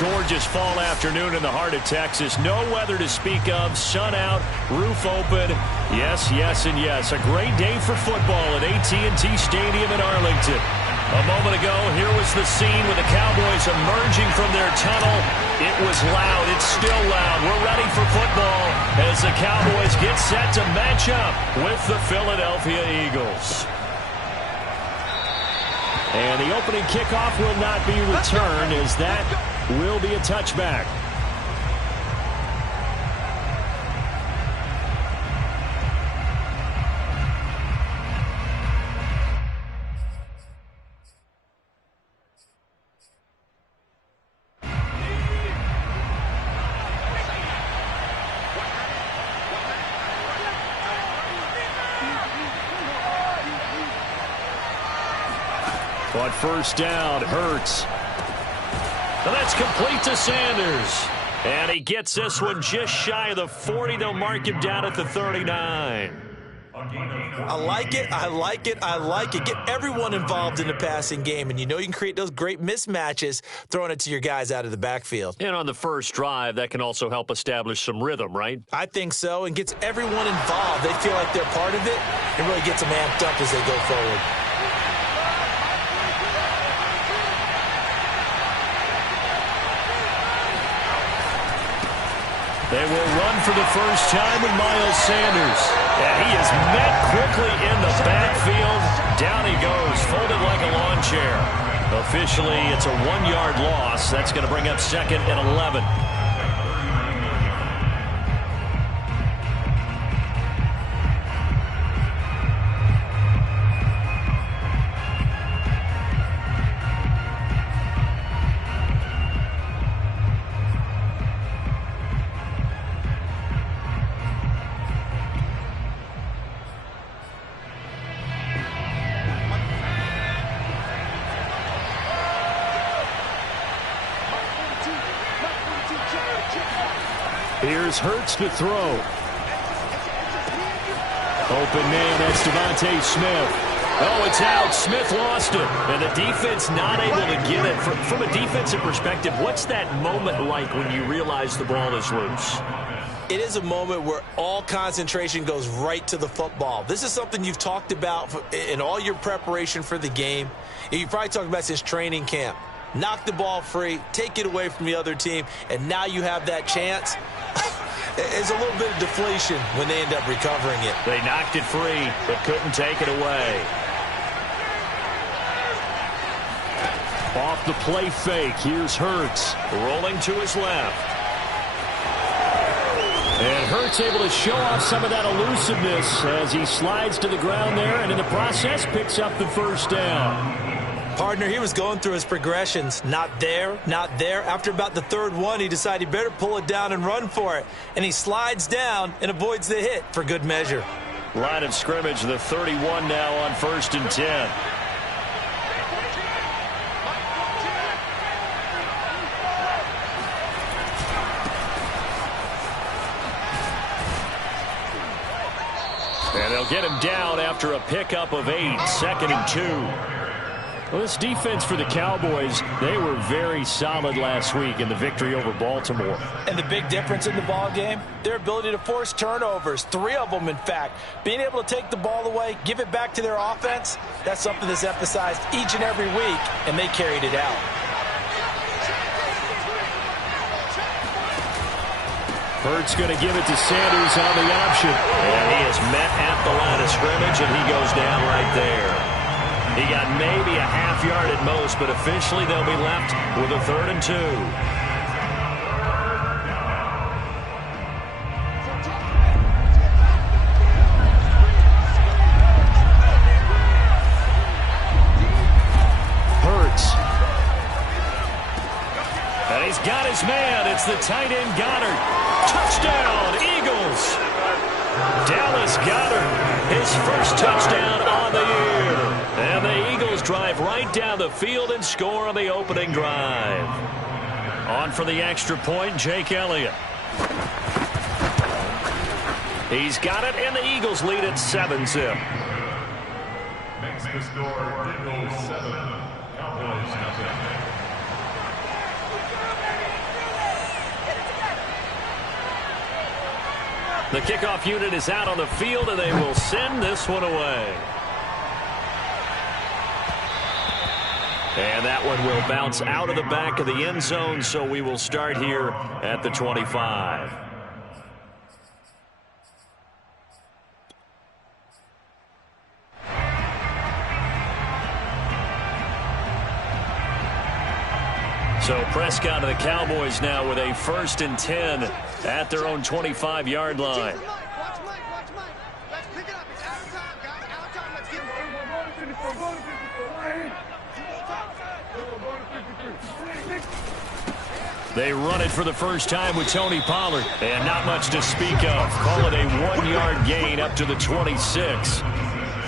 gorgeous fall afternoon in the heart of Texas. No weather to speak of. Sun out, roof open. Yes, yes, and yes. A great day for football at AT&T Stadium in Arlington. A moment ago, here was the scene with the Cowboys emerging from their tunnel. It was loud. It's still loud. We're ready for football as the Cowboys get set to match up with the Philadelphia Eagles. And the opening kickoff will not be returned, as that will be a touchback. On first down, Hurts. And that's complete to Sanders. And he gets this one just shy of the 40. They'll mark him down at the 39. I like it. I like it. I like it. Get everyone involved in the passing game. And you know you can create those great mismatches throwing it to your guys out of the backfield. And on the first drive, that can also help establish some rhythm, right? I think so. And gets everyone involved. They feel like they're part of it and really gets them amped up as they go forward. They will run for the first time with Miles Sanders. And he is met quickly in the backfield. Down he goes, folded like a lawn chair. Officially, it's a 1-yard loss. That's going to bring up 2nd and 11. Here's Hurts to throw. Open man, that's Devontae Smith. Oh, it's out. Smith lost it. And the defense not able to get it. From a defensive perspective, what's that moment like when you realize the ball is loose? It is a moment where all concentration goes right to the football. This is something you've talked about in all your preparation for the game. You probably talked about since training camp. Knock the ball free, take it away from the other team, and now you have that chance. It's a little bit of deflation when they end up recovering it. They knocked it free, but couldn't take it away. Off the play fake, here's Hurts, rolling to his left. And Hurts able to show off some of that elusiveness as he slides to the ground there, and in the process picks up the first down. Partner, he was going through his progressions. Not there, not there. After about the third one, he decided he better pull it down and run for it. And he slides down and avoids the hit for good measure. Line of scrimmage, the 31 now on 1st and 10. And they'll get him down after a pickup of 8, 2nd and 2. Well, this defense for the Cowboys, they were very solid last week in the victory over Baltimore. And the big difference in the ball game, their ability to force turnovers, 3 of them, in fact. Being able to take the ball away, give it back to their offense, that's something that's emphasized each and every week, and they carried it out. Hurts going to give it to Sanders on the option. And he is met at the line of scrimmage, and he goes down right there. He got maybe a half yard at most, but officially they'll be left with a 3rd and 2. Hurts. And he's got his man. It's the tight end Goddard. Touchdown, Eagles. Dallas Goedert, his first touchdown on the year. And the Eagles drive right down the field and score on the opening drive. On for the extra point, Jake Elliott. He's got it, and the Eagles lead at 7-zip. Makes the score Eagles 7, Cowboys nothing. The kickoff unit is out on the field, and they will send this one away. And that one will bounce out of the back of the end zone, so we will start here at the 25. So Prescott and the Cowboys now with a 1st and 10 at their own 25-yard line. They run it for the first time with Tony Pollard, and not much to speak of. Call it a 1-yard gain up to the 26.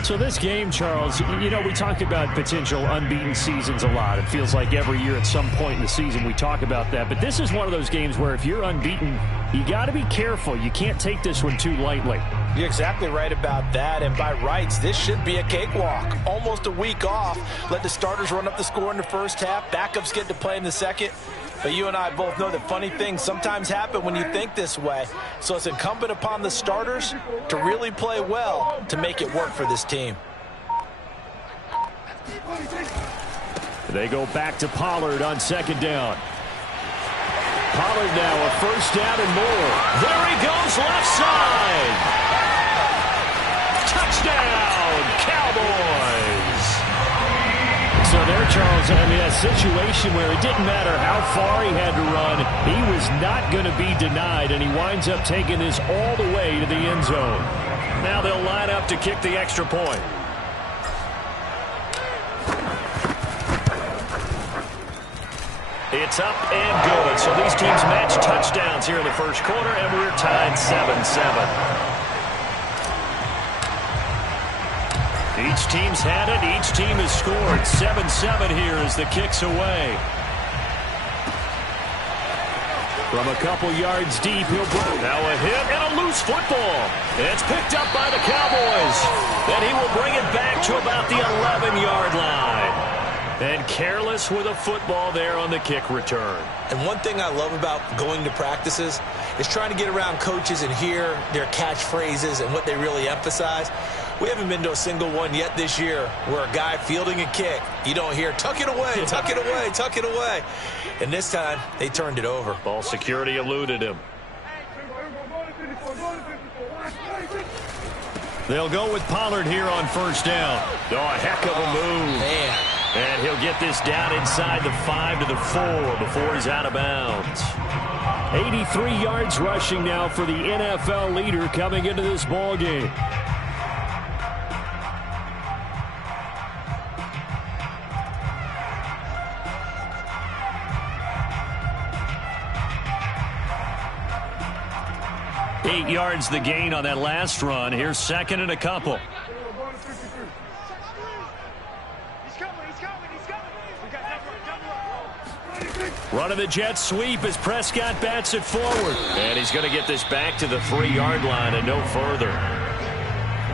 So this game, Charles, you know, we talk about potential unbeaten seasons a lot. It feels like every year at some point in the season we talk about that. But this is one of those games where if you're unbeaten, you got to be careful. You can't take this one too lightly. You're exactly right about that, and by rights, this should be a cakewalk. Almost a week off. Let the starters run up the score in the first half. Backups get to play in the second. But you and I both know that funny things sometimes happen when you think this way. So it's incumbent upon the starters to really play well to make it work for this team. They go back to Pollard on 2nd down. Pollard now a 1st down and more. There he goes, left side. Touchdown, Cowboys. So there, Charles, I mean, a situation where it didn't matter how far he had to run, he was not going to be denied, and he winds up taking this all the way to the end zone. Now they'll line up to kick the extra point. It's up and good. So these teams match touchdowns here in the first quarter, and we're tied 7-7. Each team's had it. Each team has scored. 7-7 here as the kick's away. From a couple yards deep, he'll blow. Now a hit and a loose football. It's picked up by the Cowboys. And he will bring it back to about the 11-yard line. And careless with a football there on the kick return. And one thing I love about going to practices is trying to get around coaches and hear their catchphrases and what they really emphasize. We haven't been to a single one yet this year where a guy fielding a kick, you don't hear, tuck it away, tuck it away, tuck it away. And this time, they turned it over. Ball security eluded him. They'll go with Pollard here on 1st down. Oh, a heck of a move. Man. And he'll get this down inside the 5 to the 4 before he's out of bounds. 83 yards rushing now for the NFL leader coming into this ball game. Eight yards the gain on that last run. Here's 2nd and a couple. Running the jet sweep as Prescott bats it forward. And he's going to get this back to the 3-yard line and no further.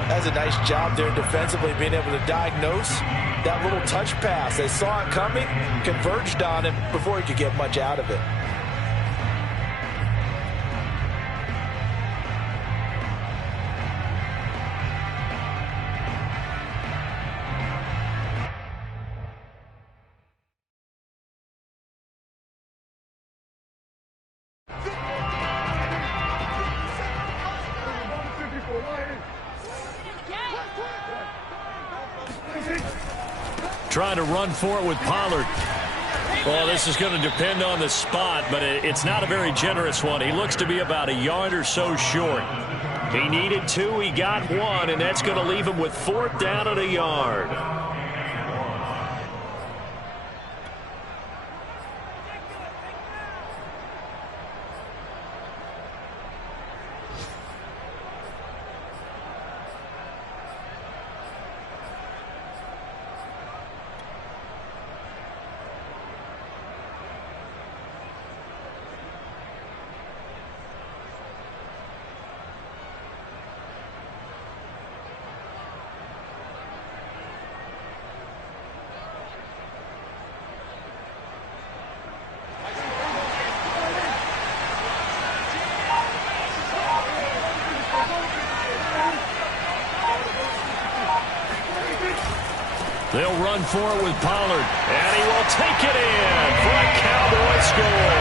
That's a nice job there defensively, being able to diagnose that little touch pass. They saw it coming, converged on him before he could get much out of it. Trying to run for it with Pollard. Well, this is going to depend on the spot, but it's not a very generous one. He looks to be about a yard or so short. He needed 2, he got 1, and that's going to leave him with 4th down and a yard. They'll run for it with Pollard, and he will take it in for a Cowboy score.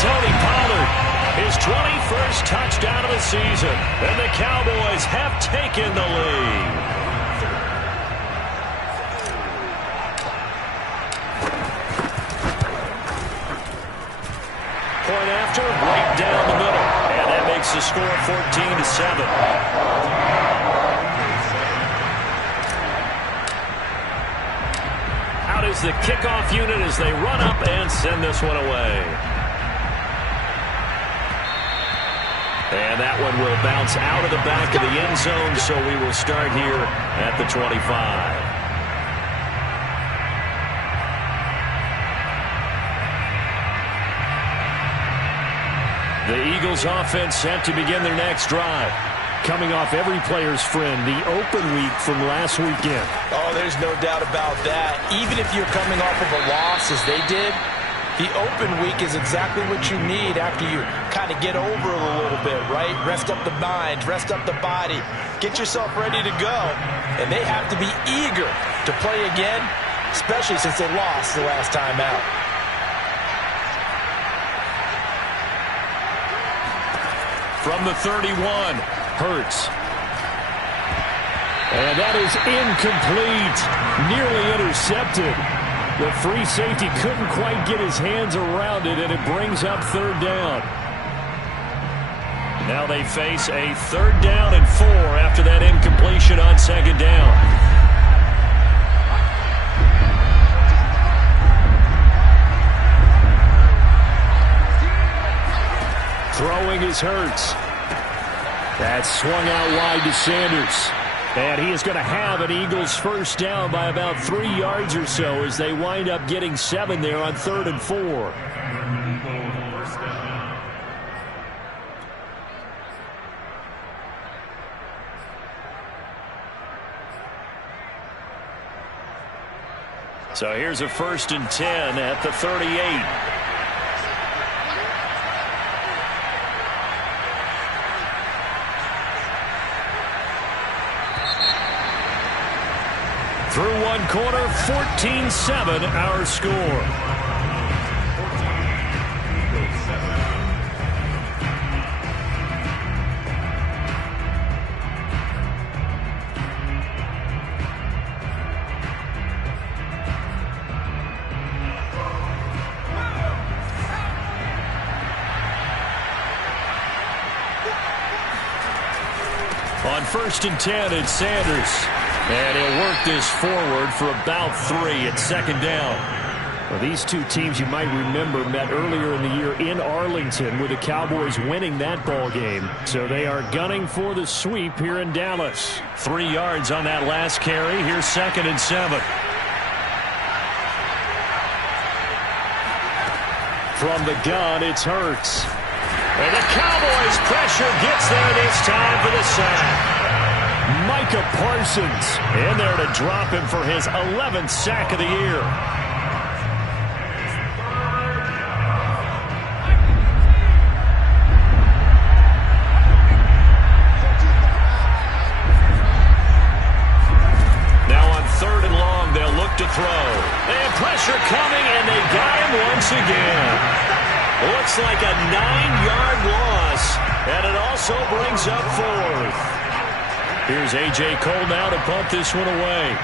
Tony Pollard, his 21st touchdown of the season, and the Cowboys have taken the lead. Point after, right down the middle, and that makes the score 14-7. Out is the kickoff unit as they run up and send this one away. And that one will bounce out of the back of the end zone, so we will start here at the 25. The Eagles offense set to begin their next drive. Coming off every player's friend, the open week from last weekend. Oh, there's no doubt about that. Even if you're coming off of a loss as they did, the open week is exactly what you need after you kind of get over it a little bit, right? Rest up the mind, rest up the body, get yourself ready to go. And they have to be eager to play again, especially since they lost the last time out. From the 31, Hurts. And that is incomplete. Nearly intercepted. The free safety couldn't quite get his hands around it, and it brings up third down. Now they face a 3rd down and 4 after that incompletion on 2nd down. Throwing is Hurts. That's swung out wide to Sanders. And he is going to have an Eagles first down by about 3 yards or so as they wind up getting 7 there on 3rd and 4. So here's a 1st and 10 at the 38. Through one quarter, 14-7 our score. On 1st and 10, it's Sanders. And he'll work this forward for about 3 at 2nd down. Well, these two teams, you might remember, met earlier in the year in Arlington with the Cowboys winning that ball game. So they are gunning for the sweep here in Dallas. 3 yards on that last carry. Here's 2nd and 7. From the gun, it's Hurts. And the Cowboys pressure gets there this time for the sack. Micah Parsons in there to drop him for his 11th sack of the year. Now on 3rd and long, they'll look to throw. They have pressure coming, and they got him once again. Looks like a 9-yard loss, and it also brings up 4th. Here's A.J. Cole now to punt this one away.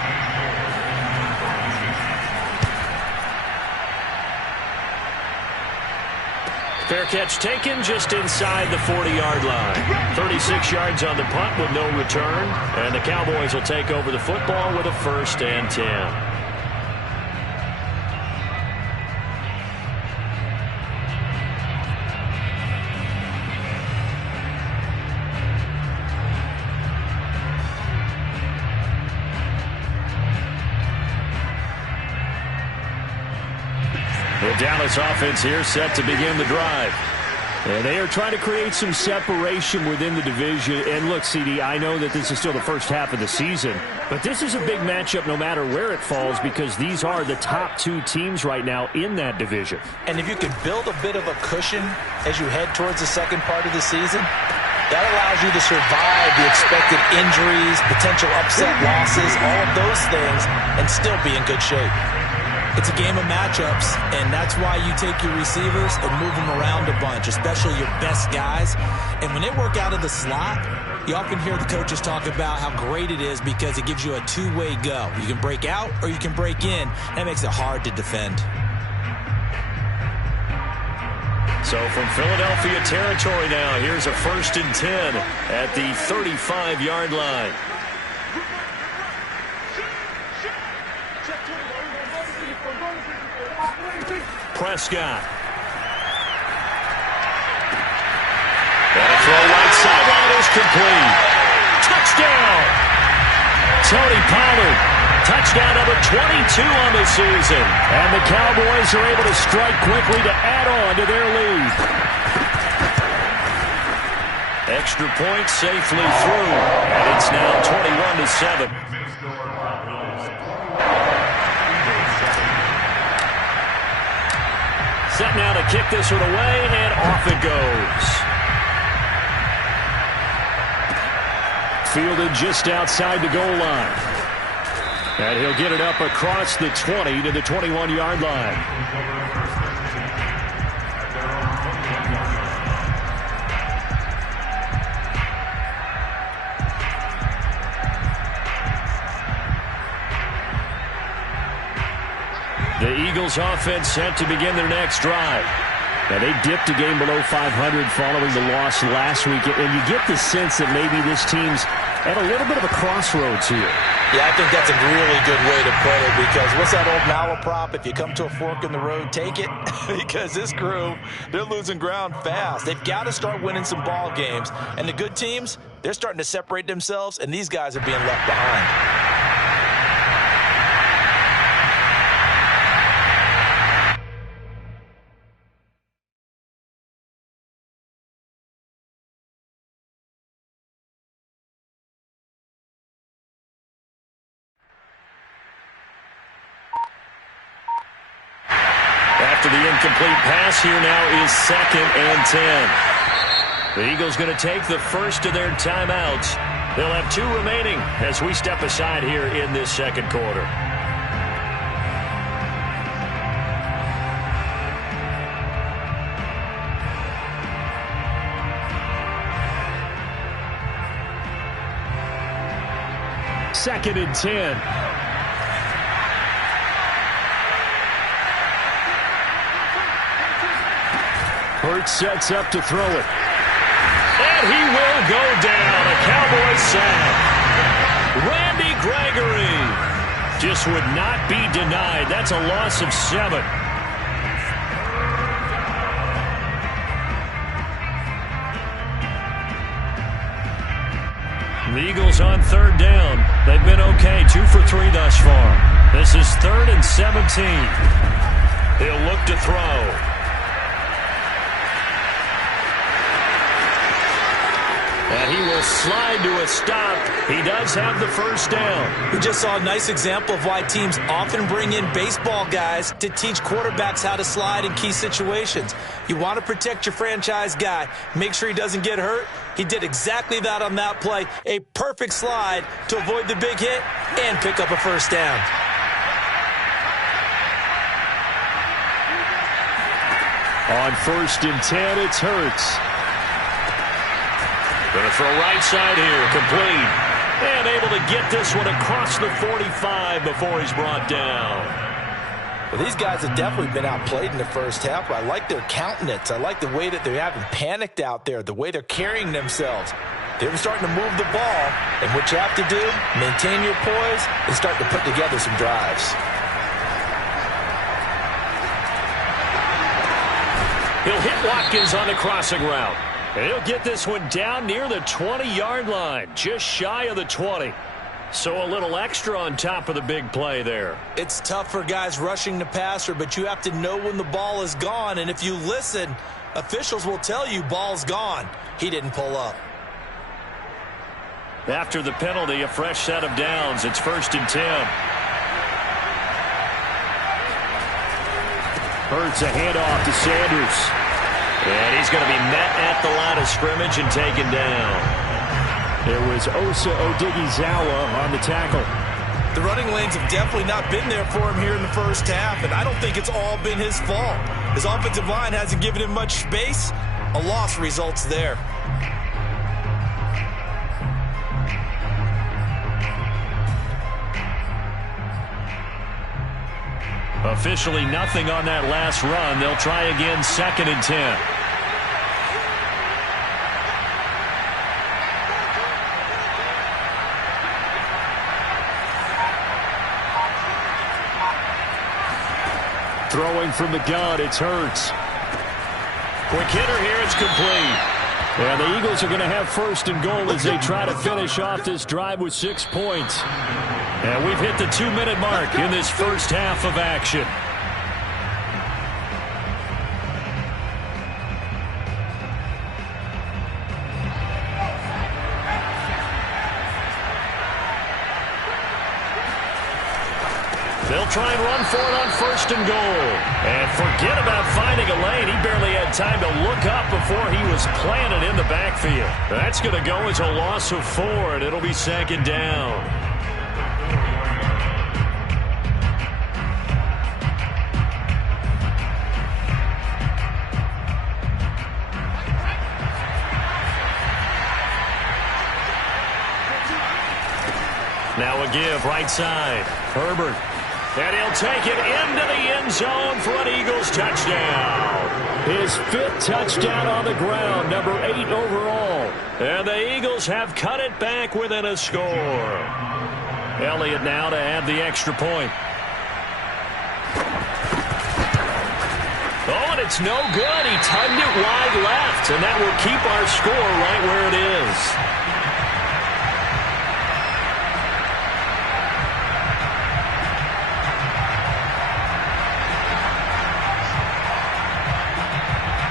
Fair catch taken just inside the 40-yard line. 36 yards on the punt with no return. And the Cowboys will take over the football with a 1st and 10. The Dallas offense here set to begin the drive. And they are trying to create some separation within the division. And look, CD, I know that this is still the first half of the season, but this is a big matchup no matter where it falls because these are the top 2 teams right now in that division. And if you could build a bit of a cushion as you head towards the second part of the season, That allows you to survive the expected injuries, potential upset losses, all of those things, and still be in good shape. It's a game of matchups, and that's why you take your receivers and move them around a bunch, especially your best guys. And when they work out of the slot, you often hear the coaches talk about how great it is because it gives you a two-way go. You can break out or you can break in. That makes it hard to defend. So from Philadelphia territory now, here's a 1st and 10 at the 35-yard line. Prescott. And a throw right sideline is complete. Touchdown! Tony Pollard. Touchdown number 22 on the season. And the Cowboys are able to strike quickly to add on to their lead. Extra point safely through. And it's now 21-7. Set now to kick this one away, and off it goes. Fielded just outside the goal line. And he'll get it up across the 20 to the 21-yard line. The Eagles offense set to begin their next drive. Now, they dipped a game below 500 following the loss last week, and you get the sense that maybe this team's at a little bit of a crossroads here. Yeah, I think that's a really good way to put it because what's that old malaprop? If you come to a fork in the road, take it. Because this crew, they're losing ground fast. They've got to start winning some ball games. And the good teams, they're starting to separate themselves, and these guys are being left behind. After the incomplete pass, here now is 2nd and 10. The Eagles going to take the first of their timeouts. They'll have 2 remaining as we step aside here in this second quarter. Second and 10. Hurts sets up to throw it. And he will go down. A Cowboys sack. Randy Gregory just would not be denied. That's a loss of 7. The Eagles on 3rd down. They've been okay. 2 for 3 thus far. This is 3rd and 17. He'll look to throw. And he will slide to a stop. He does have the first down. We just saw a nice example of why teams often bring in baseball guys to teach quarterbacks how to slide in key situations. You want to protect your franchise guy. Make sure he doesn't get hurt. He did exactly that on that play. A perfect slide to avoid the big hit and pick up a first down. On 1st and 10, it's Hurts. Going to throw right side here, complete. And able to get this one across the 45 before he's brought down. Well, these guys have definitely been outplayed in the first half, but I like their countenance. I like the way that they haven't panicked out there, the way they're carrying themselves. They're starting to move the ball, and what you have to do, maintain your poise and start to put together some drives. He'll hit Watkins on the crossing route. And he'll get this one down near the 20-yard line, just shy of the 20. So a little extra on top of the big play there. It's tough for guys rushing the passer, but you have to know when the ball is gone. And if you listen, officials will tell you ball's gone. He didn't pull up. After the penalty, a fresh set of downs. It's 1st and 10. Hurts a handoff to Sanders. And he's going to be met at the line of scrimmage and taken down. It was Osa Odighizuwa on the tackle. The running lanes have definitely not been there for him here in the first half, and I don't think it's all been his fault. His offensive line hasn't given him much space. A loss results there. Officially nothing on that last run. They'll try again, 2nd and 10. Throwing from the gun, it's Hurts. Quick hitter here, it's complete. And the Eagles are going to have 1st and goal as they try to finish off this drive with 6 points. And we've hit the 2-minute mark in this first half of action. They'll try and run for it on 1st and goal. And forget about finding a lane. He barely had time to look up before he was planted in the backfield. That's going to go as a loss of 4, and it'll be 2nd down. Now a give, right side. Herbert. And he'll take it into the end zone for an Eagles touchdown. His 5th touchdown on the ground, number 8 overall. And the Eagles have cut it back within a score. Elliott now to add the extra point. Oh, and it's no good. He tugged it wide left, and that will keep our score right where it is.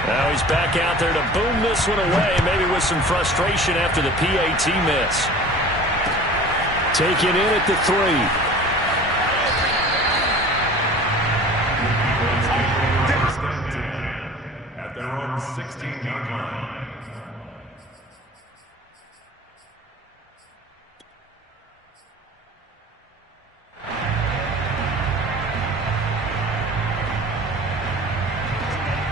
Now he's back out there to boom this one away, maybe with some frustration after the PAT miss. Taken in at the 3. At their own 16-yard line.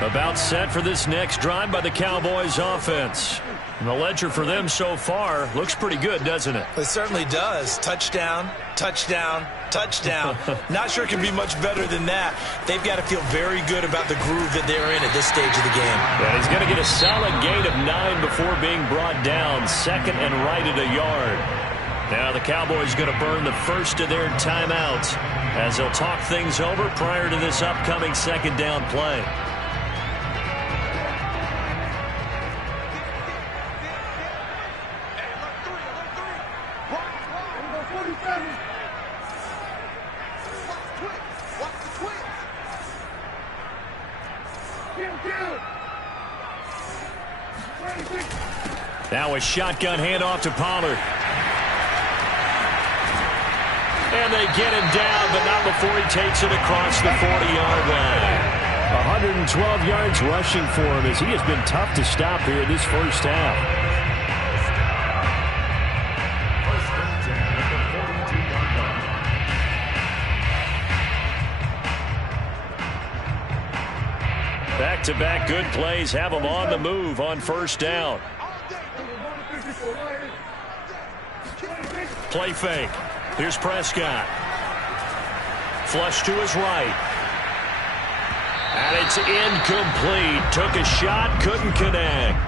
About set for this next drive by the Cowboys offense. And the ledger for them so far looks pretty good, doesn't it? It certainly does. Touchdown, touchdown, touchdown. Not sure it can be much better than that. They've got to feel very good about the groove that they're in at this stage of the game. And he's going to get a solid gain of 9 before being brought down. 2nd and right at a yard. Now the Cowboys going to burn the first of their timeouts as they'll talk things over prior to this upcoming 2nd down play. Now a shotgun handoff to Pollard. And they get him down, but not before he takes it across the 40-yard line. 112 yards rushing for him as he has been tough to stop here this first half. Back-to-back good plays have him on the move on 1st down. Play fake. Here's Prescott. Flush to his right. And it's incomplete. Took a shot, couldn't connect.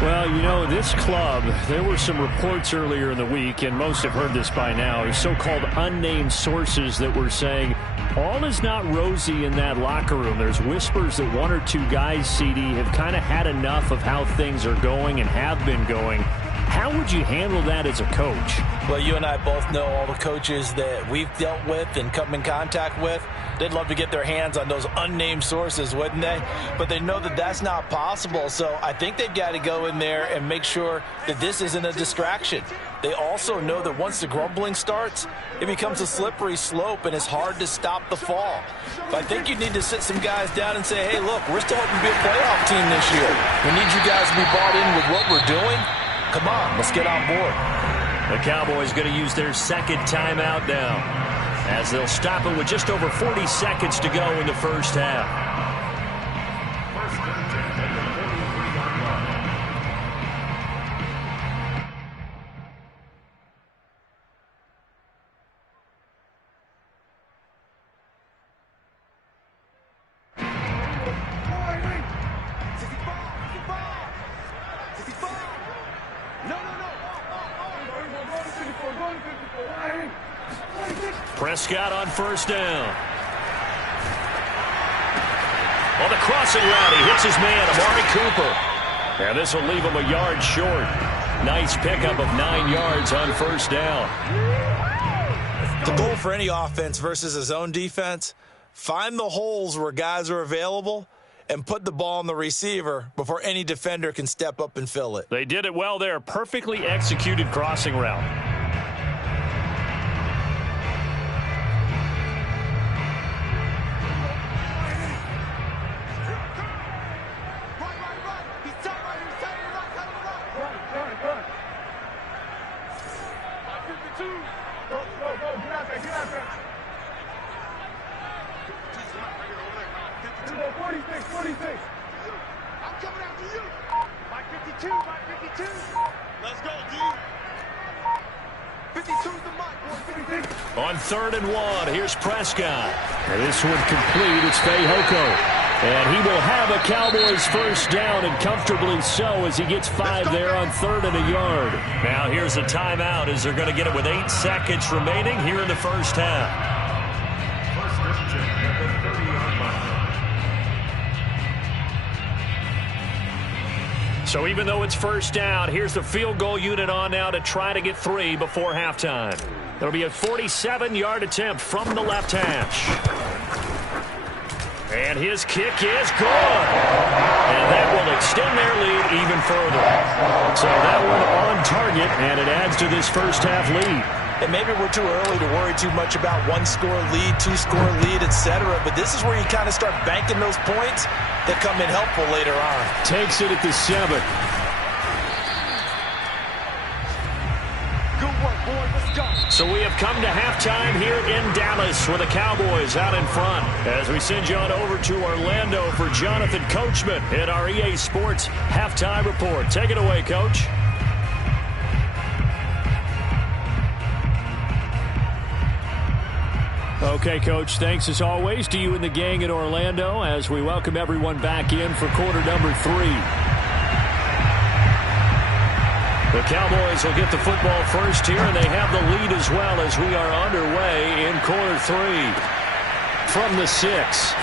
Well, you know, this club, there were some reports earlier in the week, and most have heard this by now, so-called unnamed sources that were saying all is not rosy in that locker room. There's whispers that 1 or 2 guys, CD, have kind of had enough of how things are going and have been going. How would you handle that as a coach? Well, you and I both know all the coaches that we've dealt with and come in contact with. They'd love to get their hands on those unnamed sources, wouldn't they? But they know that that's not possible. So I think they've got to go in there and make sure that this isn't a distraction. They also know that once the grumbling starts, it becomes a slippery slope and it's hard to stop the fall. But I think you need to sit some guys down and say, hey, look, we're still hoping to be a playoff team this year. We need you guys to be bought in with what we're doing. Come on, let's get on board. The Cowboys going to use their second timeout now, as they'll stop it with just over 40 seconds to go in the first half. Prescott on first down. On the crossing route, he hits his man, Amari Cooper. And this will leave him a yard short. Nice pickup of 9 yards on first down. The goal for any offense versus his own defense, find the holes where guys are available and put the ball on the receiver before any defender can step up and fill it. They did it well there. Perfectly executed crossing route. On 3rd and 1, here's Prescott. And this one complete. It's Fehoko. And he will have a Cowboys first down, and comfortably so, as he gets 5 there on 3rd and a yard. Now here's a timeout as they're going to get it with 8 seconds remaining here in the first half. So even though it's first down, here's the field goal unit on now to try to get 3 before halftime. There'll be a 47-yard attempt from the left hash. And his kick is good. And that will extend their lead even further. So that one on target, and it adds to this first half lead. And maybe we're too early to worry too much about 1-score lead, 2-score lead, etc. But this is where you kind of start banking those points that come in helpful later on. Takes it at the 7. Good work, boy. Let's go. So we have come to halftime here in Dallas with the Cowboys out in front. As we send you on over to Orlando for Jonathan Coachman in our EA Sports Halftime Report. Take it away, Coach. Okay, Coach, thanks as always to you and the gang in Orlando as we welcome everyone back in for quarter number 3. The Cowboys will get the football first here, and they have the lead as well as we are underway in quarter 3 from the 6.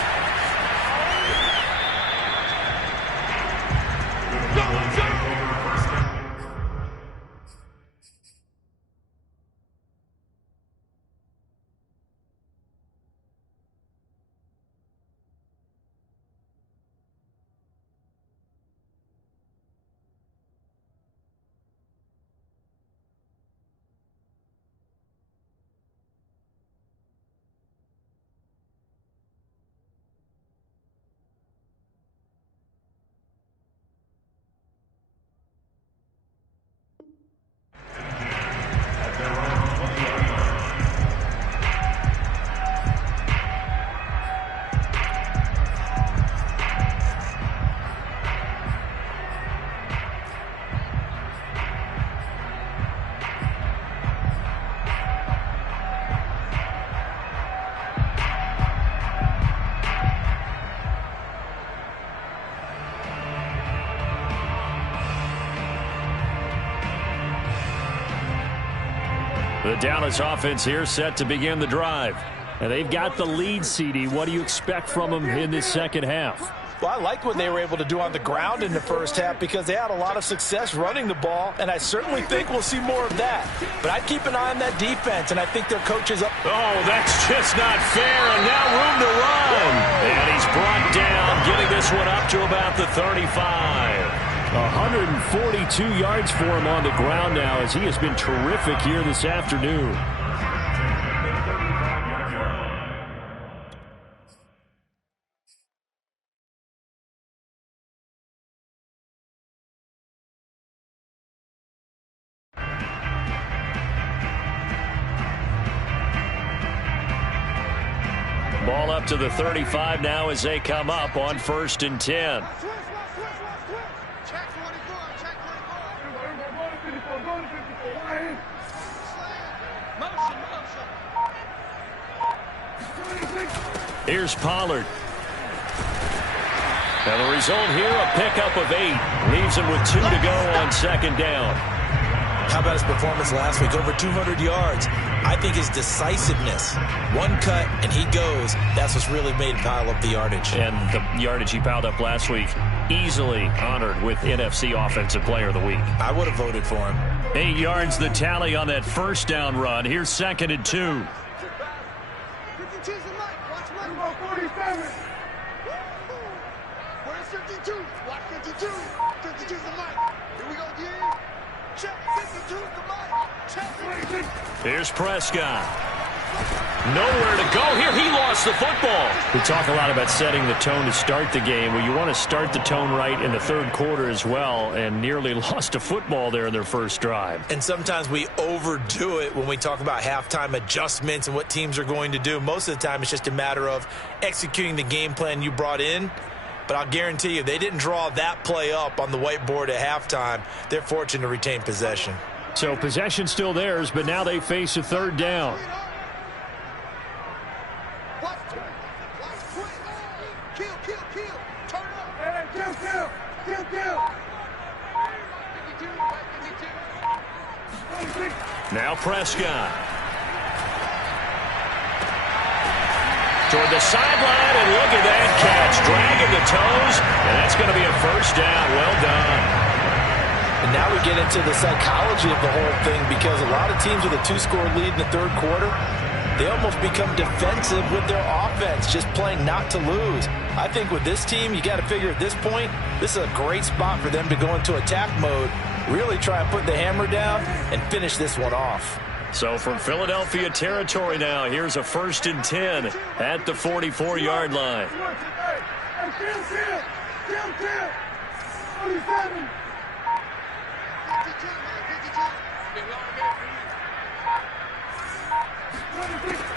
The Dallas offense here set to begin the drive. And they've got the lead, CD. What do you expect from them in this second half? Well, I like what they were able to do on the ground in the first half because they had a lot of success running the ball, and I certainly think we'll see more of that. But I'd keep an eye on that defense, and I think their coaches up. Oh, that's just not fair, and now room to run. And he's brought down, getting this one up to about the 35. 142 yards for him on the ground now, as he has been terrific here this afternoon. Ball up to the 35 now as they come up on 1st and 10. Here's Pollard. And the result here, a pickup of 8. Leaves him with 2 to go on 2nd down. How about his performance last week? Over 200 yards. I think his decisiveness, one cut and he goes, that's what's really made him pile up the yardage. And the yardage he piled up last week, easily honored with NFC Offensive Player of the Week. I would have voted for him. 8 yards the tally on that 1st down run. Here's 2nd and 2. Where's 52? Watch 52. 52's the mic. Here we go, yeah. Check 52's the mic. Check. Here's Prescott. Nowhere to go here. He lost the football. We talk a lot about setting the tone to start the game. Well, you want to start the tone right in the 3rd quarter as well, and nearly lost a football there in their first drive. And sometimes we overdo it when we talk about halftime adjustments and what teams are going to do. Most of the time, it's just a matter of executing the game plan you brought in. But I'll guarantee you, they didn't draw that play up on the whiteboard at halftime. They're fortunate to retain possession. So possession still theirs, but now they face a 3rd down. Now Prescott. Toward the sideline, and look at that catch. Dragging the toes, and that's going to be a 1st down. Well done. And now we get into the psychology of the whole thing, because a lot of teams with a 2-score lead in the 3rd quarter, they almost become defensive with their offense, just playing not to lose. I think with this team, you got to figure at this point, this is a great spot for them to go into attack mode, really try and put the hammer down and finish this one off. So from Philadelphia territory now, here's a 1st and 10 at the 44-yard line.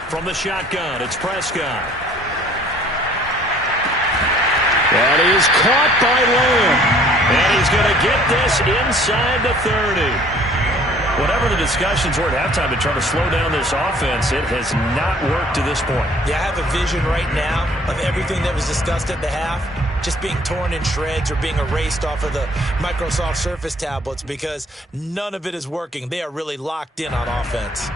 From the shotgun, it's Prescott. That is caught by Lamb. And he's going to get this inside the 30. Whatever the discussions were at halftime to try to slow down this offense, it has not worked to this point. Yeah, I have a vision right now of everything that was discussed at the half just being torn in shreds or being erased off of the Microsoft Surface tablets, because none of it is working. They are really locked in on offense.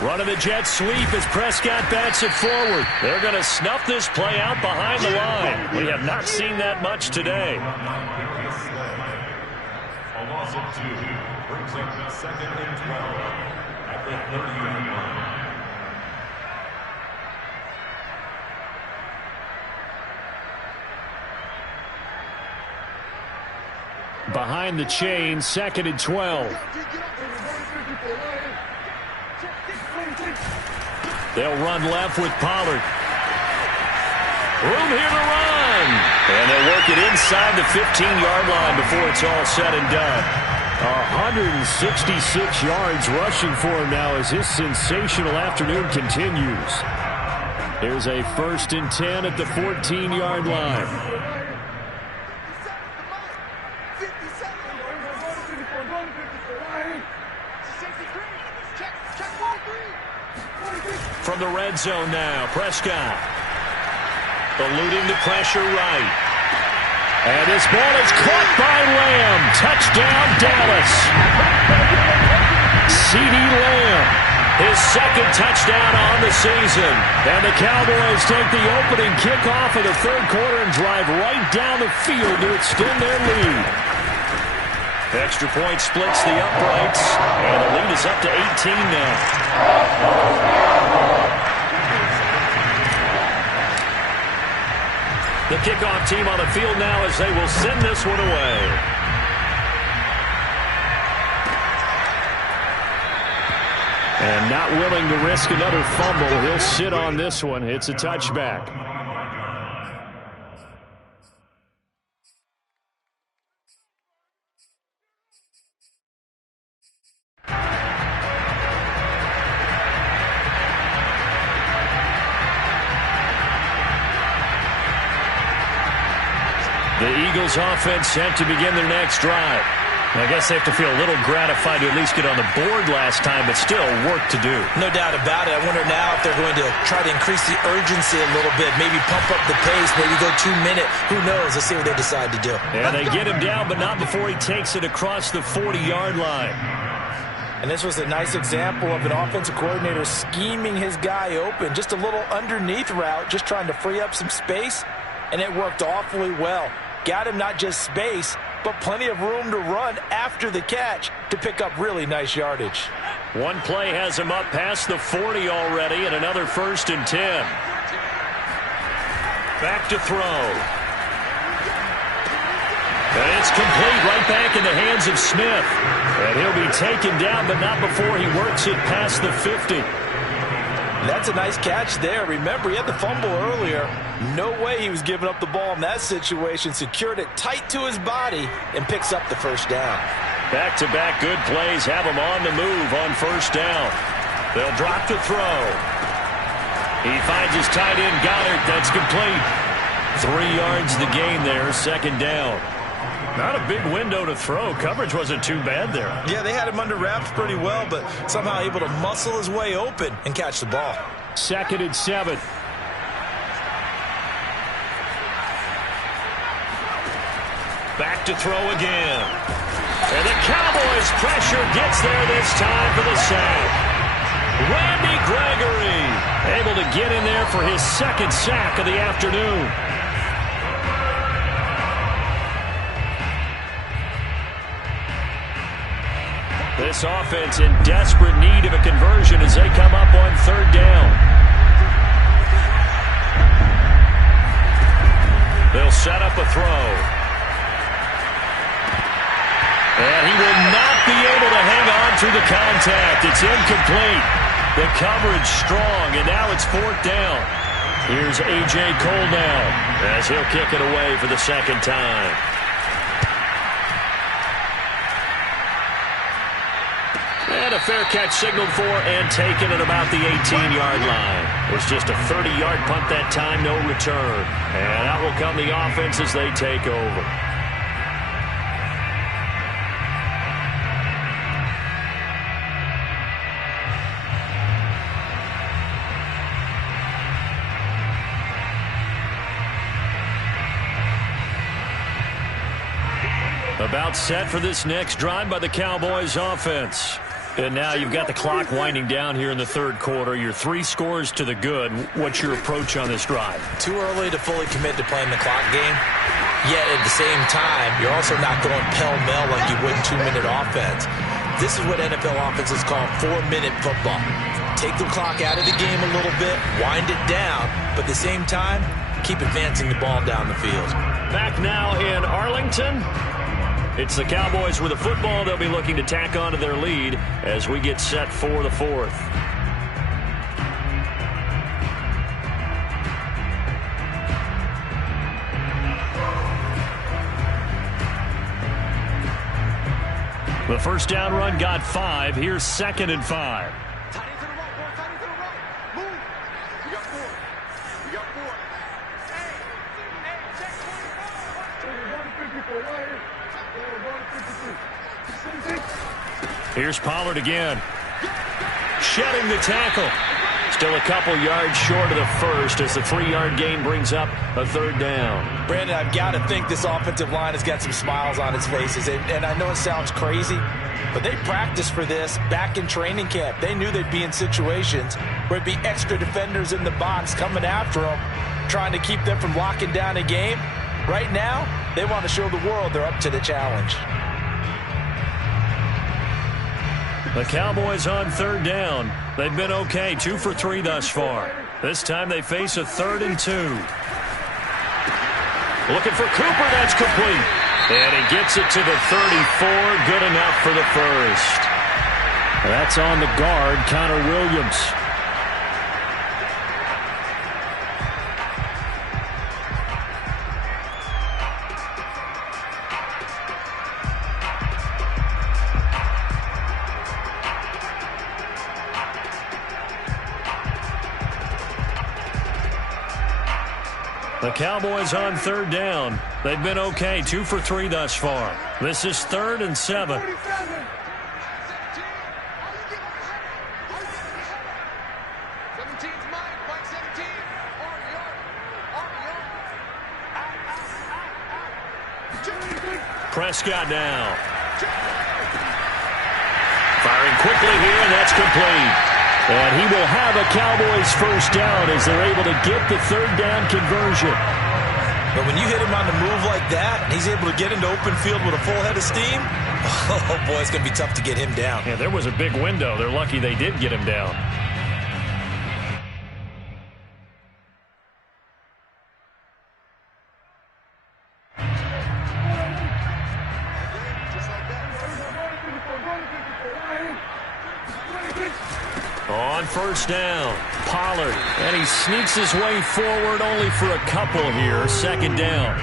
Running the jet sweep as Prescott bats it forward. They're going to snuff this play out behind the line. We have not seen that much today. A loss of 2 brings up 2nd and 12 at the 30-yard line. Behind the chain, 2nd and 12. They'll run left with Pollard. Room here to run. And they'll work it inside the 15-yard line before it's all said and done. 166 yards rushing for him now as his sensational afternoon continues. Here's a 1st and 10 at the 14-yard line. From the red zone now, Prescott. Eluding the pressure right. And this ball is caught by Lamb. Touchdown, Dallas. CeeDee Lamb, his second touchdown on the season. And the Cowboys take the opening kickoff of the third quarter and drive right down the field to extend their lead. Extra point splits the uprights, and the lead is up to 18 now. The kickoff team on the field now as they will send this one away. And not willing to risk another fumble, he'll sit on this one. It's a touchback. The Eagles offense set to begin their next drive. I guess they have to feel a little gratified to at least get on the board last time, but still work to do. No doubt about it. I wonder now if they're going to try to increase the urgency a little bit, maybe pump up the pace, maybe go 2-minute. Who knows? Let's see what they decide to do. And they get him down, but not before he takes it across the 40-yard line. And this was a nice example of an offensive coordinator scheming his guy open. Just a little underneath route, just trying to free up some space, and it worked awfully well. Got him not just space, but plenty of room to run after the catch to pick up really nice yardage. One play has him up past the 40 already, and another 1st and 10. Back to throw. And it's complete, right back in the hands of Smith. And he'll be taken down, but not before he works it past the 50. That's a nice catch there. Remember, he had the fumble earlier. No way he was giving up the ball in that situation. Secured it tight to his body and picks up the first down. Back-to-back good plays have him on the move on first down. They'll drop to throw. He finds his tight end, Goddard. That's complete. 3 yards the gain there, second down. Not a big window to throw. Coverage wasn't too bad there. Yeah, they had him under wraps pretty well, but somehow able to muscle his way open and catch the ball. 2nd and 7. Back to throw again. And the Cowboys pressure gets there this time for the sack. Randy Gregory able to get in there for his 2nd sack of the afternoon. This offense in desperate need of a conversion as they come up on 3rd down. They'll set up a throw. And he will not be able to hang on through the contact. It's incomplete. The coverage strong, and now it's 4th down. Here's A.J. Cole now as he'll kick it away for the 2nd time. And a fair catch signaled for and taken at about the 18-yard line. It's just a 30-yard punt that time, no return. And out will come the offense as they take over. About set for this next drive by the Cowboys offense. And now you've got the clock winding down here in the 3rd quarter. You're 3 scores to the good. What's your approach on this drive? Too early to fully commit to playing the clock game. Yet at the same time, you're also not going pell-mell like you would in 2-minute offense. This is what NFL offenses call 4-minute football. Take the clock out of the game a little bit, wind it down, but at the same time, keep advancing the ball down the field. Back now in Arlington. It's the Cowboys with the football. They'll be looking to tack on to their lead as we get set for the 4th. The first down run got 5. Here's 2nd and 5. Tight end to the right, boy. Tight end to the right. Move. We got 4. We got 4. Hey, check 24. Right here. Here's Pollard again. Shedding the tackle. Still a couple yards short of the first as the 3-yard gain brings up a third down. Brandon, I've got to think this offensive line has got some smiles on its faces. And I know it sounds crazy, but they practiced for this back in training camp. They knew they'd be in situations where there'd be extra defenders in the box coming after them, trying to keep them from locking down a game. Right now, they want to show the world they're up to the challenge. The Cowboys on third down. They've been okay, 2 for 3 thus far. This time they face a 3rd and 2. Looking for Cooper, that's complete. And he gets it to the 34, good enough for the first. That's on the guard, Connor Williams. The Cowboys on third down. They've been okay, 2 for 3 thus far. This is 3rd and 7. Prescott now. Firing quickly here, and that's complete. And he will have a Cowboys first down as they're able to get the 3rd down conversion. But when you hit him on the move like that, and he's able to get into open field with a full head of steam, oh boy, it's going to be tough to get him down. Yeah, there was a big window. They're lucky they did get him down. On first down, Pollard, and he sneaks his way forward only for a couple here, 2nd down.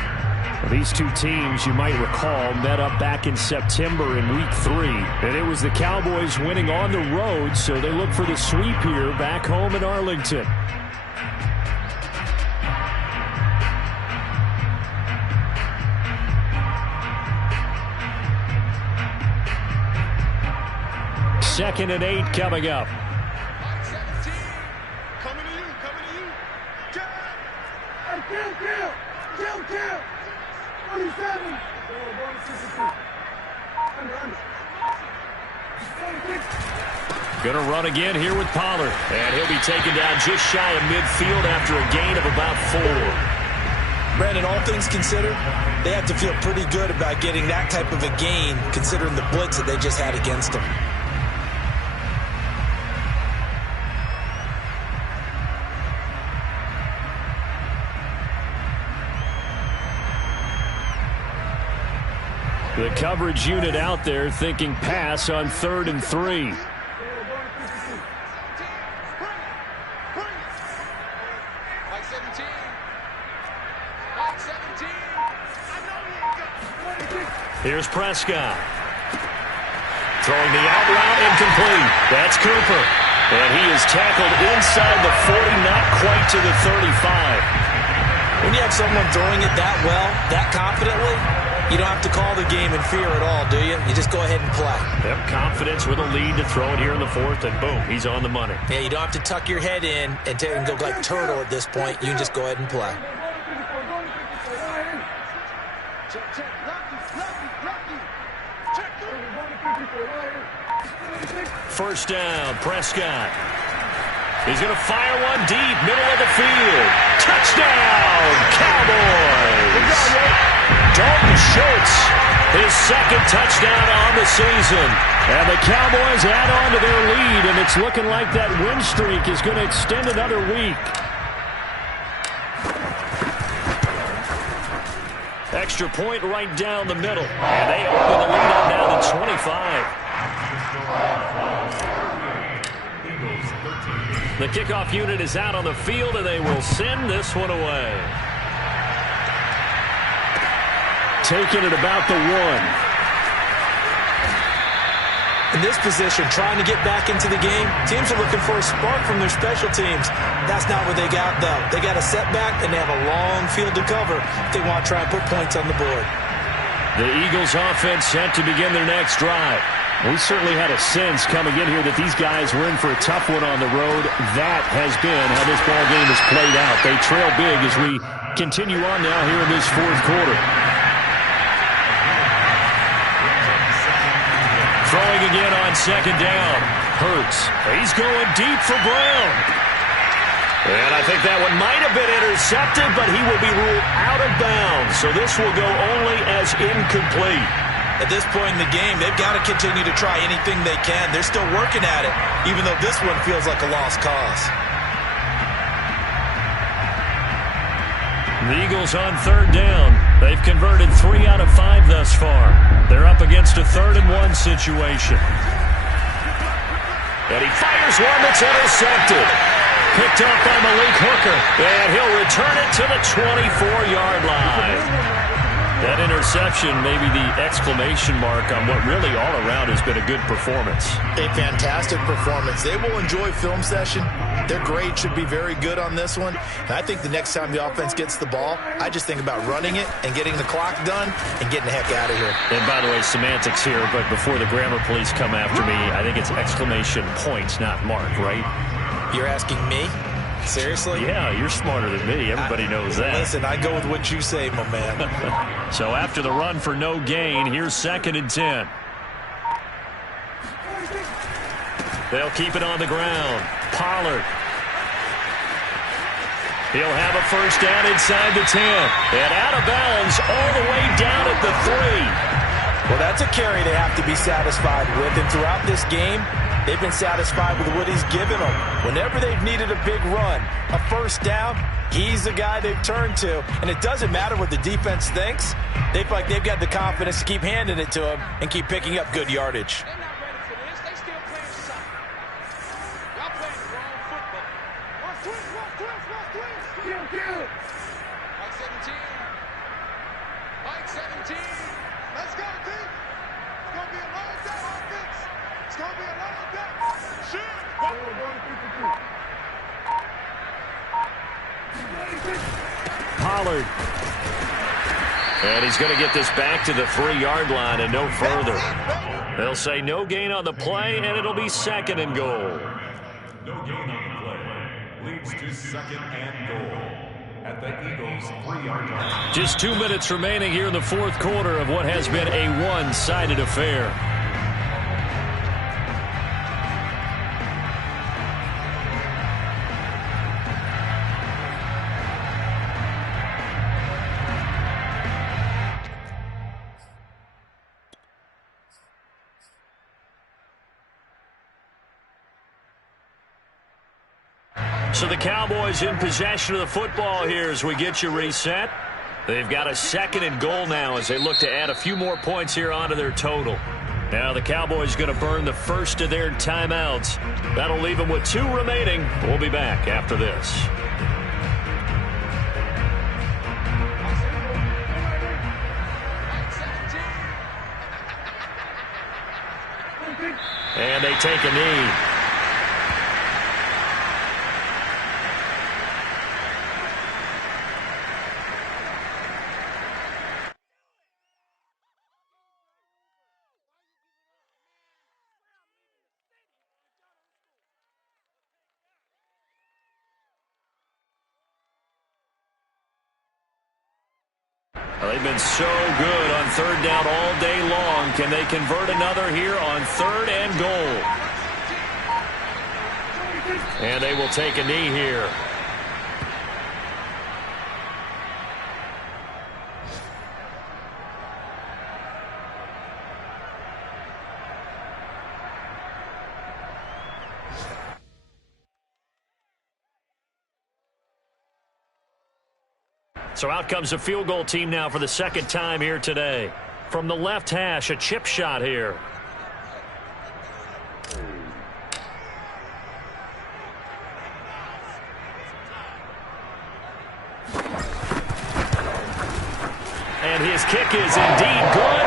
Well, these two teams, you might recall, met up back in September in Week 3. And it was the Cowboys winning on the road, so they look for the sweep here back home in Arlington. Second and 8 coming up. Going to run again here with Pollard. And he'll be taken down just shy of midfield after a gain of about 4. Brandon, all things considered, they have to feel pretty good about getting that type of a gain considering the blitz that they just had against them. The coverage unit out there thinking pass on 3rd and 3. Here's Prescott. Throwing the out route, incomplete. That's Cooper. And he is tackled inside the 40, not quite to the 35. When you have someone throwing it that well, that confidently, you don't have to call the game in fear at all, do you? You just go ahead and play. Yep, confidence with a lead to throw it here in the 4th, and boom, he's on the money. Yeah, you don't have to tuck your head in and go like turtle at this point. You can just go ahead and play. First down, Prescott. He's going to fire one deep, middle of the field. Touchdown, Cowboys! Dalton Schultz, his 2nd touchdown on the season. And the Cowboys add on to their lead, and it's looking like that win streak is going to extend another week. Extra point right down the middle. And they open the lead up now to 25. The kickoff unit is out on the field, and they will send this one away. Taking it about the 1. In this position, trying to get back into the game, teams are looking for a spark from their special teams. That's not what they got, though. They got a setback, and they have a long field to cover if they want to try and put points on the board. The Eagles offense set to begin their next drive. We certainly had a sense coming in here that these guys were in for a tough one on the road. That has been how this ball game has played out. They trail big as we continue on now here in this fourth quarter. Throwing again on second down. Hurts. He's going deep for Brown. And I think that one might have been intercepted, but he will be ruled out of bounds. So this will go only as incomplete. At this point in the game, they've got to continue to try anything they can. They're still working at it, even though this one feels like a lost cause. The Eagles on third down. They've converted 3 out of 5 thus far. They're up against a 3rd and 1 situation. And he fires one that's intercepted. Picked up by Malik Hooker. And he'll return it to the 24-yard line. That interception may be the exclamation mark on what really all around has been a good performance. A fantastic performance. They will enjoy film session. Their grade should be very good on this one. And I think the next time the offense gets the ball, I just think about running it and getting the clock done and getting the heck out of here. And by the way, semantics here, but before the grammar police come after me, I think it's exclamation points, not mark, right? You're asking me? Seriously? Yeah, you're smarter than me. Everybody knows that. Listen, I go with what you say, my man. So after the run for no gain, here's 2nd and 10. They'll keep it on the ground. Pollard. He'll have a first down inside the 10. And out of bounds all the way down at the 3. Well, that's a carry they have to be satisfied with. And throughout this game, they've been satisfied with what he's given them. Whenever they've needed a big run, a first down, he's the guy they've turned to. And it doesn't matter what the defense thinks. They feel like they've got the confidence to keep handing it to him and keep picking up good yardage. They're not ready for this. They still playing soccer. Y'all playing the wrong football. Watch twist, watch twist, watch twist. Kill. Mike 17. Mike 17. Let's go, team. It's going to be a long day offense. It's going to be a long day. Shoot. Pollard. And he's going to get this back to the 3-yard line and no further. They'll say no gain on the play, and it'll be 2nd and goal. No gain on the play. Leads to 2nd and goal at the Eagles' 3-yard line. Just 2 minutes remaining here in the fourth quarter of what has been a one-sided affair. So the Cowboys in possession of the football here as we get you reset. They've got a 2nd and goal now as they look to add a few more points here onto their total. Now the Cowboys going to burn the first of their timeouts. That'll leave them with 2 remaining. We'll be back after this. And they take a knee. They've been so good on 3rd down all day long. Can they convert another here on 3rd and goal? And they will take a knee here. So out comes the field goal team now for the 2nd time here today. From the left hash, a chip shot here. And his kick is indeed good.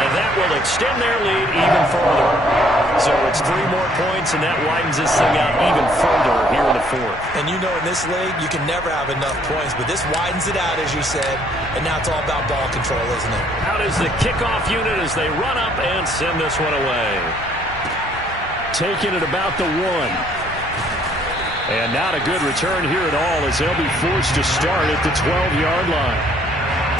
And that will extend their lead even further. So it's 3 more points, and that widens this thing out even further here in the 4th. And you know in this league, you can never have enough points, but this widens it out, as you said, and now it's all about ball control, isn't it? Out is the kickoff unit as they run up and send this one away. Taking it about the 1. And not a good return here at all as they'll be forced to start at the 12-yard line.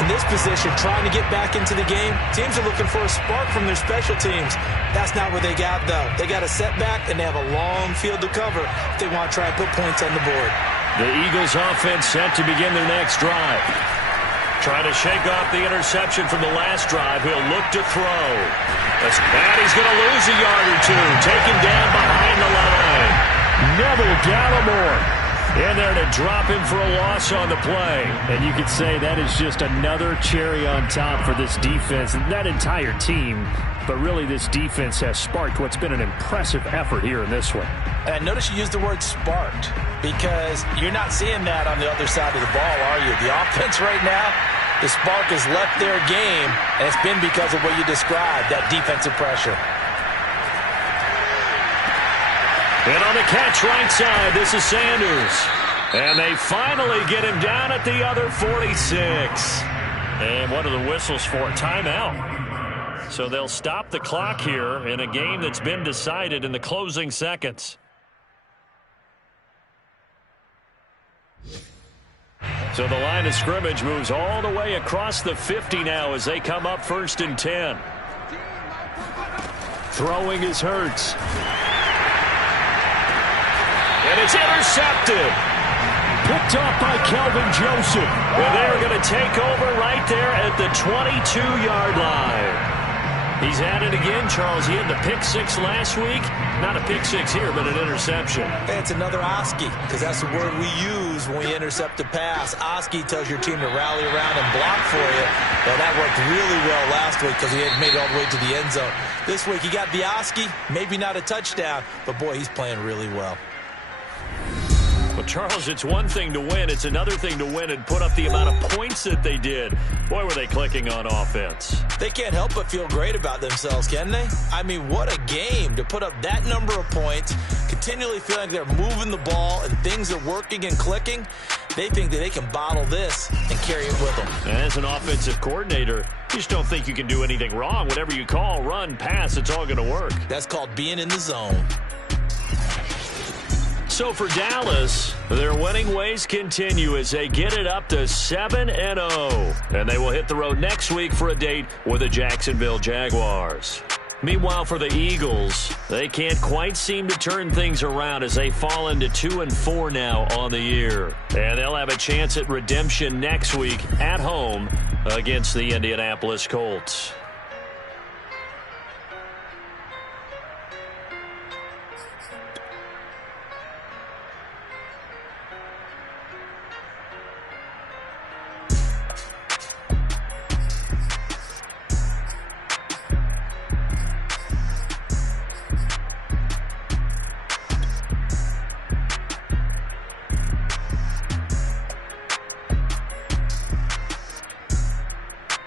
In this position, trying to get back into the game, teams are looking for a spark from their special teams. That's not what they got, though. They got a setback, and they have a long field to cover if they want to try and put points on the board. The Eagles offense set to begin their next drive. Trying to shake off the interception from the last drive. He'll look to throw. And he's going to lose a yard or 2. Taken down behind the line. Neville Gallimore in there to drop him for a loss on the play. And you could say that is just another cherry on top for this defense and that entire team. But really, this defense has sparked what's been an impressive effort here in this one. And notice you used the word sparked because you're not seeing that on the other side of the ball, are you? The offense right now, the spark has left their game, and it's been because of what you described, that defensive pressure. And on the catch right side, this is Sanders. And they finally get him down at the other 46. And what are the whistles for? Timeout. So they'll stop the clock here in a game that's been decided in the closing seconds. So the line of scrimmage moves all the way across the 50 now as they come up 1st and 10. Throwing is Hurts. And it's intercepted. Picked off by Kelvin Joseph. And they're going to take over right there at the 22-yard line. He's at it again, Charles. He had the pick 6 last week. Not a pick 6 here, but an interception. Hey, it's another Oski, because that's the word we use when we intercept a pass. Oski tells your team to rally around and block for you. Well, that worked really well last week because he had made it all the way to the end zone. This week, he got the Oski, maybe not a touchdown, but boy, he's playing really well. Well, Charles, it's one thing to win. It's another thing to win and put up the amount of points that they did. Boy, were they clicking on offense. They can't help but feel great about themselves, can they? I mean, what a game to put up that number of points, continually feeling like they're moving the ball and things are working and clicking. They think that they can bottle this and carry it with them. As an offensive coordinator, you just don't think you can do anything wrong. Whatever you call, run, pass, it's all going to work. That's called being in the zone. So for Dallas, their winning ways continue as they get it up to 7-0. And they will hit the road next week for a date with the Jacksonville Jaguars. Meanwhile, for the Eagles, they can't quite seem to turn things around as they fall into 2-4 now on the year. And they'll have a chance at redemption next week at home against the Indianapolis Colts.